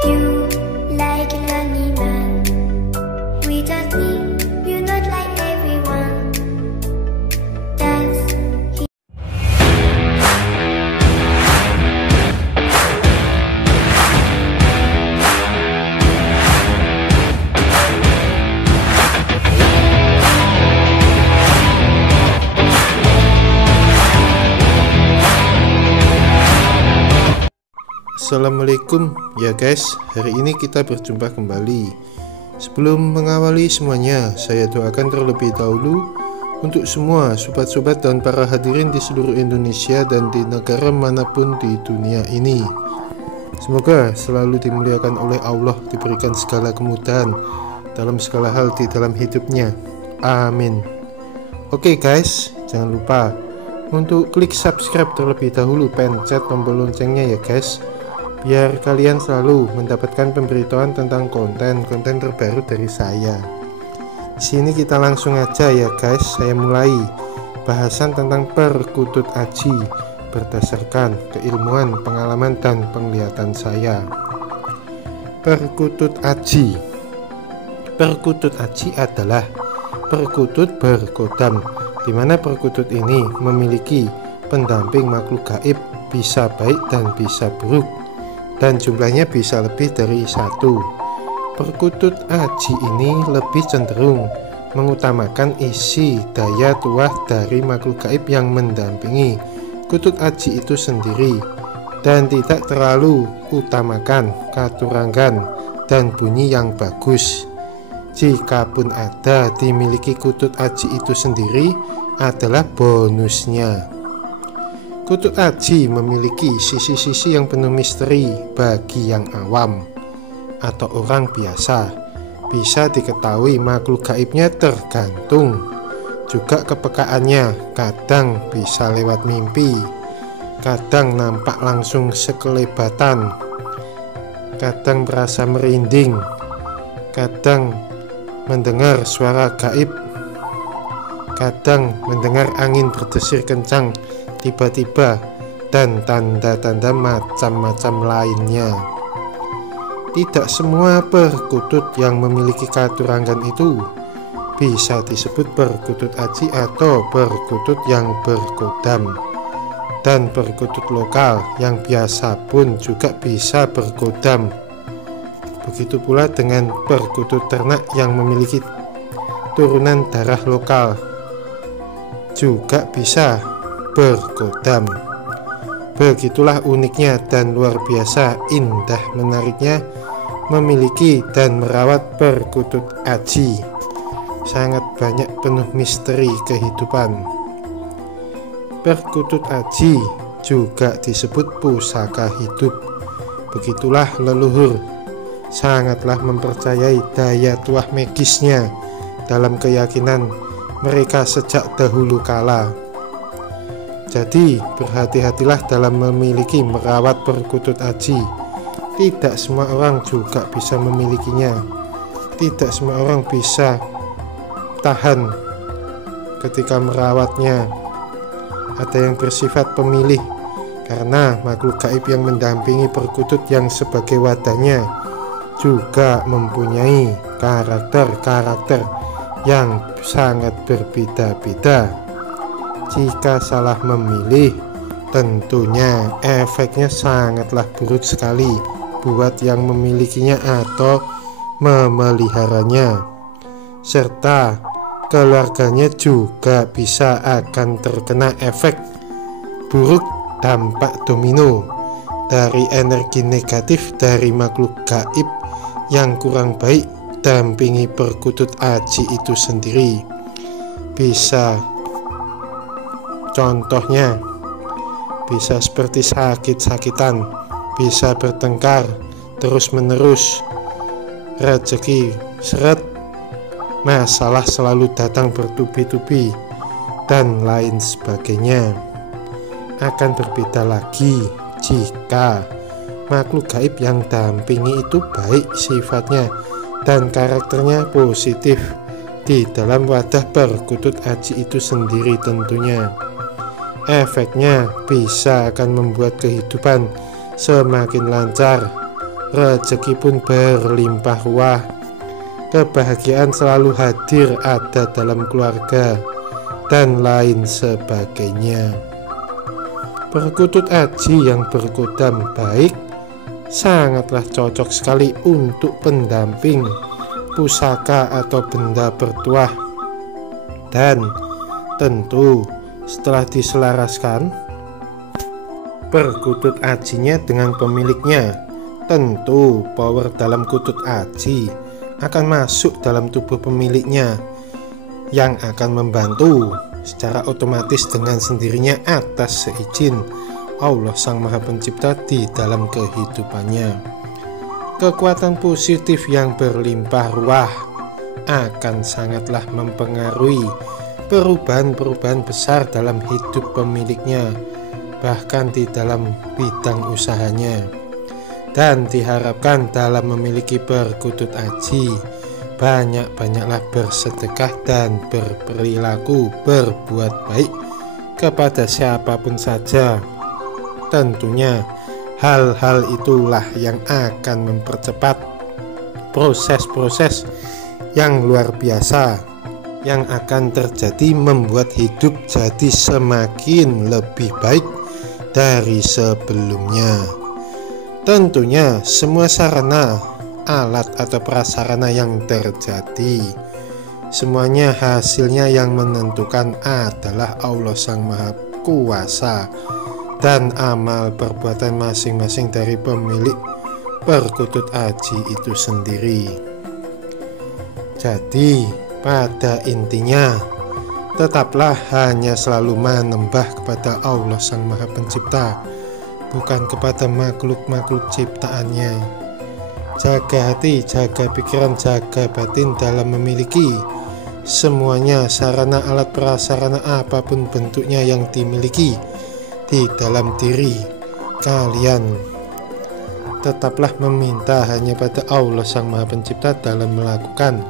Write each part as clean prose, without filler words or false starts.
You like an animal. Without me, you're not like everyone. That's Assalamualaikum ya guys, hari ini kita berjumpa kembali. Sebelum mengawali semuanya, saya doakan terlebih dahulu untuk semua sobat-sobat dan para hadirin di seluruh Indonesia dan di negara manapun di dunia ini. Semoga selalu dimuliakan oleh Allah, diberikan segala kemudahan dalam segala hal di dalam hidupnya. Amin. Oke guys, jangan lupa untuk klik subscribe terlebih dahulu, pencet tombol loncengnya ya guys, biar kalian selalu mendapatkan pemberitahuan tentang konten-konten terbaru dari saya. Di sini kita langsung aja ya guys, saya mulai bahasan tentang perkutut aji berdasarkan keilmuan, pengalaman, dan penglihatan saya. Perkutut aji. Perkutut aji adalah perkutut berkodam, di mana perkutut ini memiliki pendamping makhluk gaib, bisa baik dan bisa buruk, dan jumlahnya bisa lebih dari satu. Perkutut aji ini lebih cenderung mengutamakan isi daya tuah dari makhluk gaib yang mendampingi kutut aji itu sendiri, dan tidak terlalu utamakan katurangan dan bunyi yang bagus. Jikapun ada dimiliki kutut aji itu sendiri adalah bonusnya. Kutut aji memiliki sisi-sisi yang penuh misteri bagi yang awam atau orang biasa. Bisa diketahui makhluk gaibnya tergantung juga kepekaannya. Kadang bisa lewat mimpi, kadang nampak langsung sekelebatan, kadang berasa merinding, kadang mendengar suara gaib, kadang mendengar angin berdesir kencang tiba-tiba, dan tanda-tanda macam-macam lainnya. Tidak semua perkutut yang memiliki katurangan itu bisa disebut perkutut aji atau perkutut yang berkodam, dan perkutut lokal yang biasa pun juga bisa berkodam. Begitu pula dengan perkutut ternak yang memiliki turunan darah lokal juga bisa berkodam. Begitulah uniknya dan luar biasa indah menariknya memiliki dan merawat perkutut aji. Sangat banyak penuh misteri kehidupan. Perkutut aji juga disebut pusaka hidup. Begitulah leluhur sangatlah mempercayai daya tuah magisnya dalam keyakinan mereka sejak dahulu kala. Jadi berhati-hatilah dalam memiliki merawat perkutut aji. Tidak semua orang juga bisa memilikinya. Tidak semua orang bisa tahan ketika merawatnya. Ada yang bersifat pemilih karena makhluk gaib yang mendampingi perkutut yang sebagai wadahnya juga mempunyai karakter-karakter yang sangat berbeda-beda. Jika salah memilih, tentunya efeknya sangatlah buruk sekali buat yang memilikinya atau memeliharanya, serta keluarganya juga bisa akan terkena efek buruk dampak domino dari energi negatif dari makhluk gaib yang kurang baik dampingi perkutut aji itu sendiri. Contohnya bisa seperti sakit-sakitan, bisa bertengkar terus-menerus, rezeki seret, masalah selalu datang bertubi-tubi, dan lain sebagainya. Akan berbeda lagi jika makhluk gaib yang dampingi itu baik sifatnya dan karakternya positif di dalam wadah perkutut aji itu sendiri. Tentunya efeknya bisa akan membuat kehidupan semakin lancar, rezeki pun berlimpah ruah, kebahagiaan selalu hadir ada dalam keluarga, dan lain sebagainya. Perkutut aji yang berkodam baik sangatlah cocok sekali untuk pendamping pusaka atau benda bertuah. Dan tentu setelah diselaraskan perkutut ajinya dengan pemiliknya, tentu power dalam kutut aji akan masuk dalam tubuh pemiliknya, yang akan membantu secara otomatis dengan sendirinya atas seizin Allah Sang Maha Pencipta di dalam kehidupannya. Kekuatan positif yang berlimpah ruah akan sangatlah mempengaruhi perubahan-perubahan besar dalam hidup pemiliknya, bahkan di dalam bidang usahanya. Dan diharapkan dalam memiliki perkutut aji, banyak-banyaklah bersedekah dan berperilaku berbuat baik kepada siapapun saja. Tentunya hal-hal itulah yang akan mempercepat proses-proses yang luar biasa yang akan terjadi, membuat hidup jadi semakin lebih baik dari sebelumnya. Tentunya semua sarana, alat atau prasarana yang terjadi, semuanya hasilnya yang menentukan adalah Allah Sang Maha Kuasa dan amal perbuatan masing-masing dari pemilik perkutut aji itu sendiri. Jadi pada intinya tetaplah hanya selalu menembah kepada Allah Sang Maha Pencipta, bukan kepada makhluk-makhluk ciptaannya. Jaga hati, jaga pikiran, jaga batin dalam memiliki semuanya sarana alat prasarana apapun bentuknya yang dimiliki di dalam diri kalian. Tetaplah meminta hanya pada Allah Sang Maha Pencipta dalam melakukan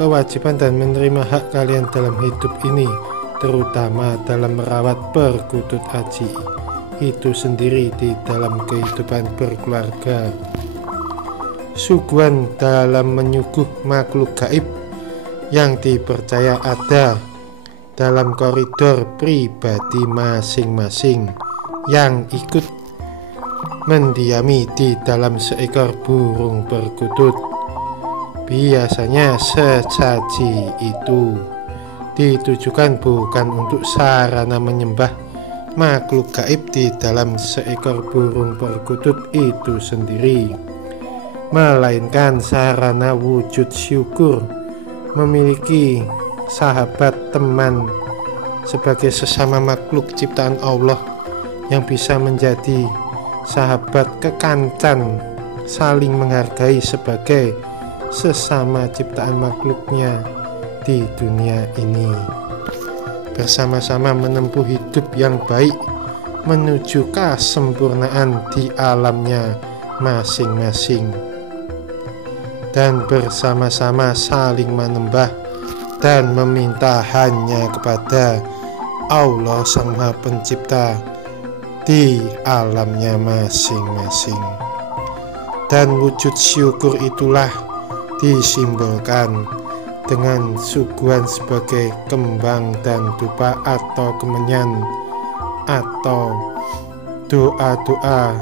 kewajiban dan menerima hak kalian dalam hidup ini, terutama dalam merawat perkutut aji itu sendiri di dalam kehidupan berkeluarga. Suguhan dalam menyuguh makhluk gaib yang dipercaya ada dalam koridor pribadi masing-masing yang ikut mendiami di dalam seekor burung perkutut. Biasanya sesaji itu ditujukan bukan untuk sarana menyembah makhluk gaib di dalam seekor burung perkutut itu sendiri, melainkan sarana wujud syukur memiliki sahabat teman sebagai sesama makhluk ciptaan Allah yang bisa menjadi sahabat kekancan, saling menghargai sebagai sesama ciptaan makhluknya di dunia ini, bersama-sama menempuh hidup yang baik menuju kesempurnaan di alamnya masing-masing, dan bersama-sama saling menembah dan meminta hanya kepada Allah Sang Maha Pencipta di alamnya masing-masing. Dan wujud syukur itulah disimbolkan dengan suguhan sebagai kembang dan dupa atau kemenyan atau doa-doa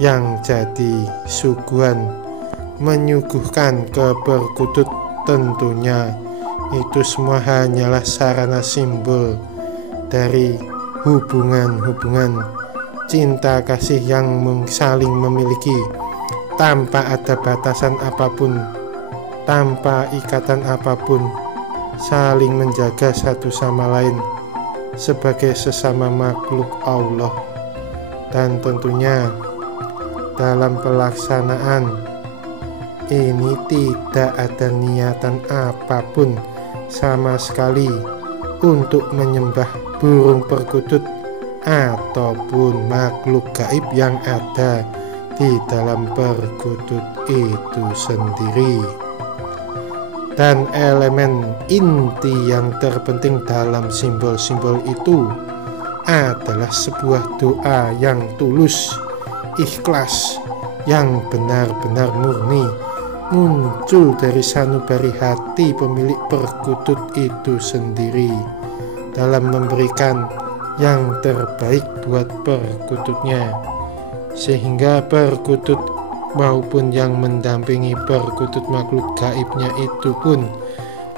yang jadi suguhan menyuguhkan ke perkutut. Tentunya itu semua hanyalah sarana simbol dari hubungan-hubungan cinta kasih yang saling memiliki tanpa ada batasan apapun, tanpa ikatan apapun, saling menjaga satu sama lain sebagai sesama makhluk Allah. Dan tentunya dalam pelaksanaan ini tidak ada niatan apapun sama sekali untuk menyembah burung perkutut ataupun makhluk gaib yang ada di dalam perkutut itu sendiri. Dan elemen inti yang terpenting dalam simbol-simbol itu adalah sebuah doa yang tulus, ikhlas, yang benar-benar murni muncul dari sanubari hati pemilik perkutut itu sendiri dalam memberikan yang terbaik buat perkututnya, sehingga perkutut maupun yang mendampingi perkutut makhluk gaibnya itu pun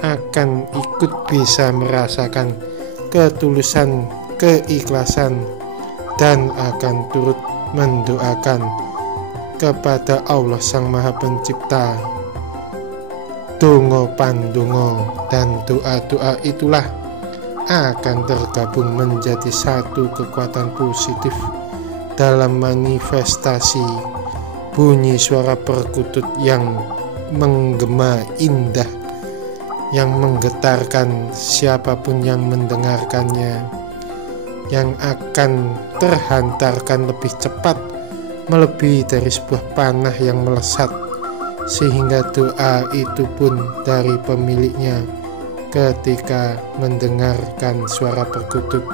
akan ikut bisa merasakan ketulusan, keikhlasan, dan akan turut mendoakan kepada Allah Sang Maha Pencipta. Dongo pandongo dan doa-doa itulah akan tergabung menjadi satu kekuatan positif dalam manifestasi bunyi suara perkutut yang menggema indah, yang menggetarkan siapapun yang mendengarkannya, yang akan terhantarkan lebih cepat melebihi dari sebuah panah yang melesat, sehingga doa itu pun dari pemiliknya ketika mendengarkan suara perkutut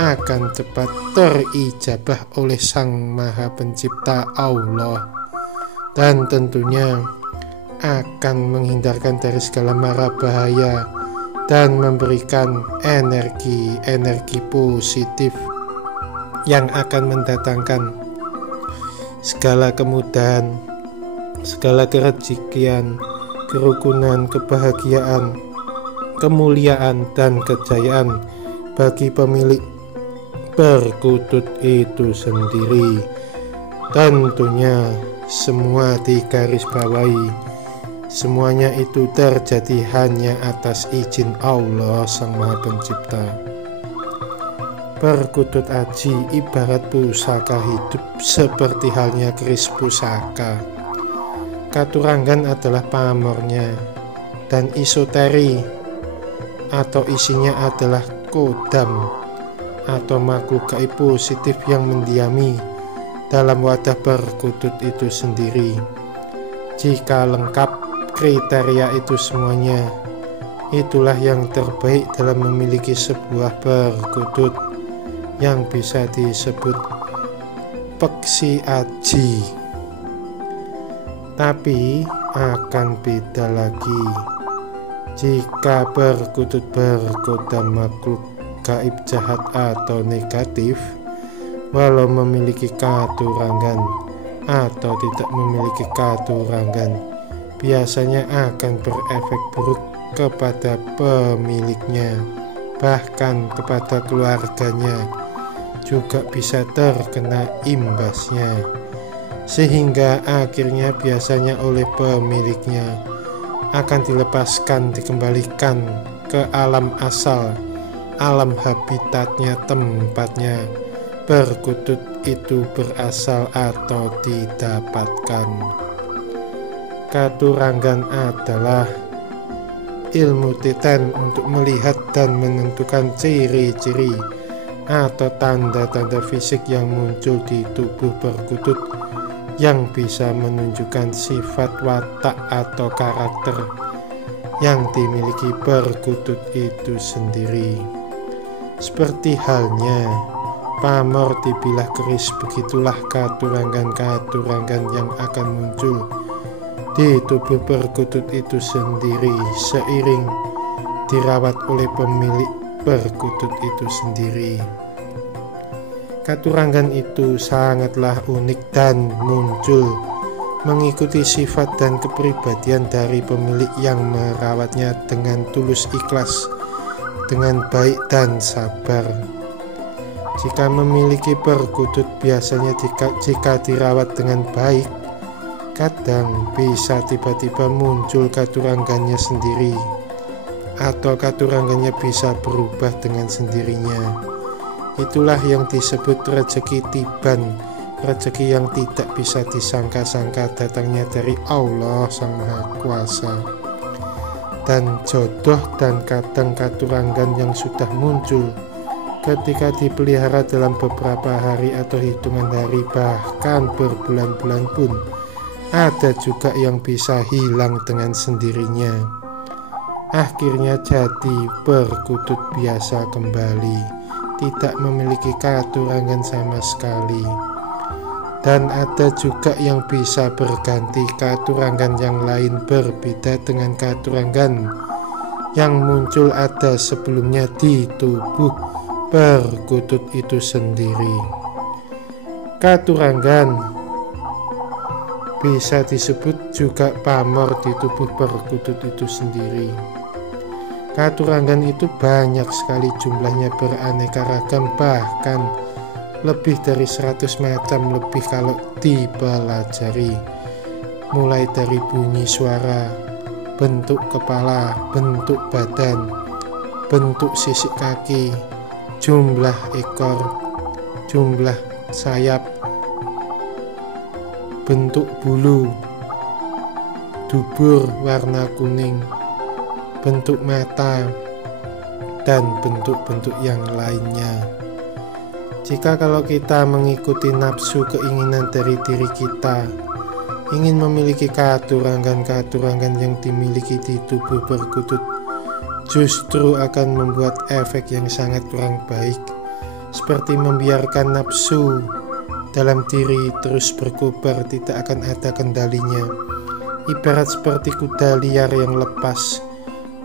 akan cepat terijabah oleh Sang Maha Pencipta Allah, dan tentunya akan menghindarkan dari segala mara bahaya dan memberikan energi positif yang akan mendatangkan segala kemudahan, segala kerezekian, kerukunan, kebahagiaan, kemuliaan, dan kejayaan bagi pemilik perkutut itu sendiri. Tentunya semua digarisbawahi, semuanya itu terjadi hanya atas izin Allah Sang Maha Pencipta. Perkutut aji ibarat pusaka hidup seperti halnya keris pusaka. Katuranggan adalah pamornya, dan isoteri atau isinya adalah kodam atau makhluk gaib positif yang mendiami dalam wadah perkutut itu sendiri. Jika lengkap kriteria itu semuanya, itulah yang terbaik dalam memiliki sebuah perkutut yang bisa disebut peksi aji. Tapi akan beda lagi jika perkutut berkodam makhluk gaib jahat atau negatif, walau memiliki katurangan atau tidak memiliki katurangan, biasanya akan berefek buruk kepada pemiliknya, bahkan kepada keluarganya juga bisa terkena imbasnya, sehingga akhirnya biasanya oleh pemiliknya akan dilepaskan, dikembalikan ke alam asal, alam habitatnya, tempatnya perkutut itu berasal atau didapatkan. Katurangan adalah ilmu titen untuk melihat dan menentukan ciri-ciri atau tanda-tanda fisik yang muncul di tubuh perkutut yang bisa menunjukkan sifat watak atau karakter yang dimiliki perkutut itu sendiri. Seperti halnya pamor dibilah keris, begitulah katurangan-katurangan yang akan muncul di tubuh perkutut itu sendiri seiring dirawat oleh pemilik perkutut itu sendiri. Katurangan itu sangatlah unik dan muncul mengikuti sifat dan kepribadian dari pemilik yang merawatnya dengan tulus ikhlas, dengan baik dan sabar. Jika memiliki perkutut biasanya jika dirawat dengan baik, kadang bisa tiba-tiba muncul katurangannya sendiri, atau katurangannya bisa berubah dengan sendirinya. Itulah yang disebut rezeki tiban, rezeki yang tidak bisa disangka-sangka datangnya dari Allah Sang Maha Kuasa. Dan jodoh dan kadang katurangan yang sudah muncul ketika dipelihara dalam beberapa hari atau hitungan hari, bahkan berbulan-bulan pun ada juga yang bisa hilang dengan sendirinya. Akhirnya jadi perkutut biasa kembali, tidak memiliki katurangan sama sekali. Dan ada juga yang bisa berganti katurangan yang lain berbeda dengan katurangan yang muncul ada sebelumnya di tubuh perkutut itu sendiri. Katurangan bisa disebut juga pamor di tubuh perkutut itu sendiri. Katurangan itu banyak sekali jumlahnya, beraneka ragam, bahkan lebih dari 100 macam lebih kalau dipelajari, mulai dari bunyi suara, bentuk kepala, bentuk badan, bentuk sisik kaki, jumlah ekor, jumlah sayap, bentuk bulu, dubur warna kuning, bentuk mata, dan bentuk-bentuk yang lainnya. Jika kalau kita mengikuti nafsu keinginan dari diri kita, ingin memiliki katurangan-katurangan yang dimiliki di tubuh perkutut, justru akan membuat efek yang sangat kurang baik, seperti membiarkan nafsu dalam diri terus berkobar, tidak akan ada kendalinya. Ibarat seperti kuda liar yang lepas,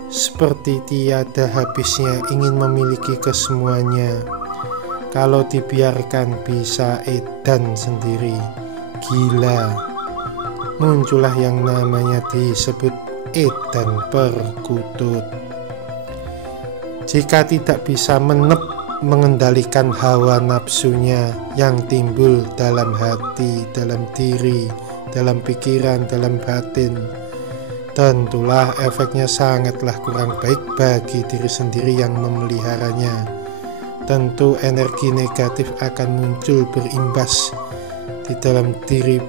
seperti tiada habisnya, ingin memiliki kesemuanya. Kalau dibiarkan bisa edan sendiri, gila. Muncullah yang namanya disebut edan perkutut. Jika tidak bisa mengendalikan hawa nafsunya yang timbul dalam hati, dalam diri, dalam pikiran, dalam batin, tentulah efeknya sangatlah kurang baik bagi diri sendiri yang memeliharanya. Tentu energi negatif akan muncul berimbas di dalam diri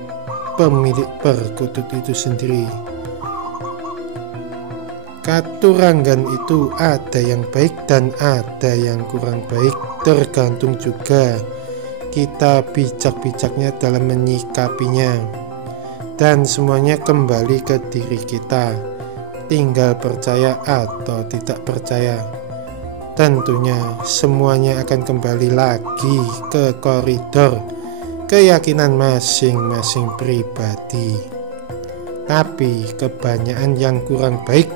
pemilik perkutut itu sendiri. Katurangan itu ada yang baik dan ada yang kurang baik, tergantung juga kita bijak-bijaknya dalam menyikapinya. Dan semuanya kembali ke diri kita, tinggal percaya atau tidak percaya. Tentunya semuanya akan kembali lagi ke koridor keyakinan masing-masing pribadi. Tapi kebanyakan yang kurang baik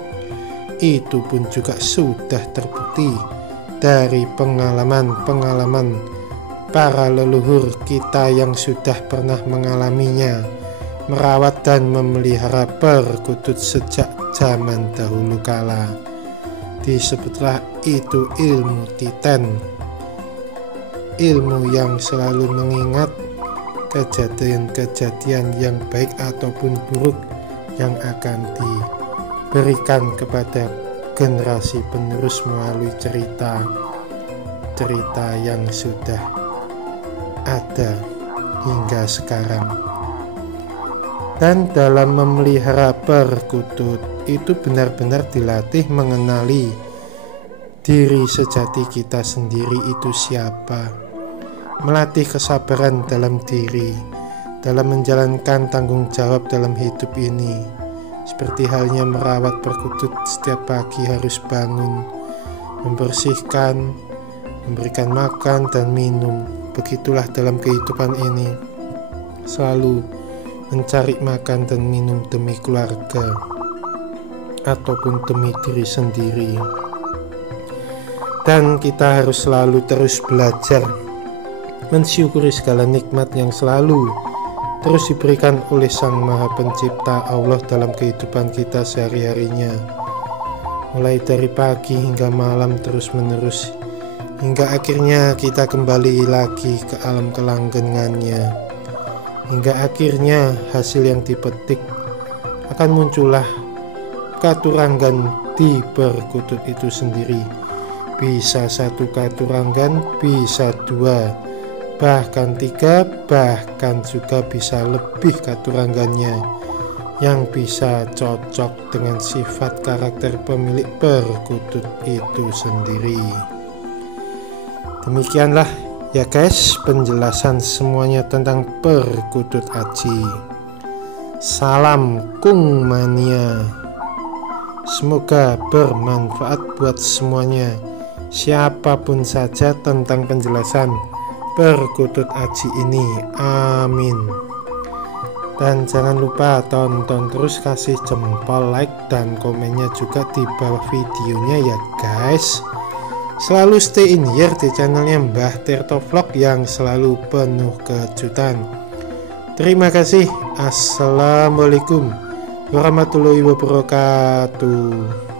itu pun juga sudah terbukti dari pengalaman-pengalaman para leluhur kita yang sudah pernah mengalaminya, merawat dan memelihara perkutut sejak zaman dahulu kala. Disebutlah itu ilmu Titan, ilmu yang selalu mengingat kejadian-kejadian yang baik ataupun buruk yang akan diberikan kepada generasi penerus melalui cerita yang sudah ada hingga sekarang. Dan dalam memelihara perkutut itu benar-benar dilatih mengenali diri sejati kita sendiri itu siapa, melatih kesabaran dalam diri, dalam menjalankan tanggung jawab dalam hidup ini. Seperti halnya merawat perkutut, setiap pagi harus bangun, membersihkan, memberikan makan dan minum. Begitulah dalam kehidupan ini, selalu mencari makan dan minum demi keluarga ataupun demi diri sendiri. Dan kita harus selalu terus belajar mensyukuri segala nikmat yang selalu terus diberikan oleh Sang Maha Pencipta Allah dalam kehidupan kita sehari-harinya, mulai dari pagi hingga malam terus menerus, hingga akhirnya kita kembali lagi ke alam kelanggengannya, hingga akhirnya hasil yang dipetik akan muncullah katurangan di perkutut itu sendiri. Bisa satu katurangan, bisa dua, bahkan tiga, bahkan juga bisa lebih katurangannya yang bisa cocok dengan sifat karakter pemilik perkutut itu sendiri. Demikianlah ya guys, penjelasan semuanya tentang perkutut aji. Salam Kung Mania, semoga bermanfaat buat semuanya, siapapun saja, tentang penjelasan perkutut aji ini. Amin. Dan jangan lupa tonton terus, kasih jempol, like, dan komennya juga di bawah videonya ya guys. Selalu stay in here di channelnya Mbah Tirto Vlog yang selalu penuh kejutan. Terima kasih. Assalamualaikum warahmatullahi wabarakatuh.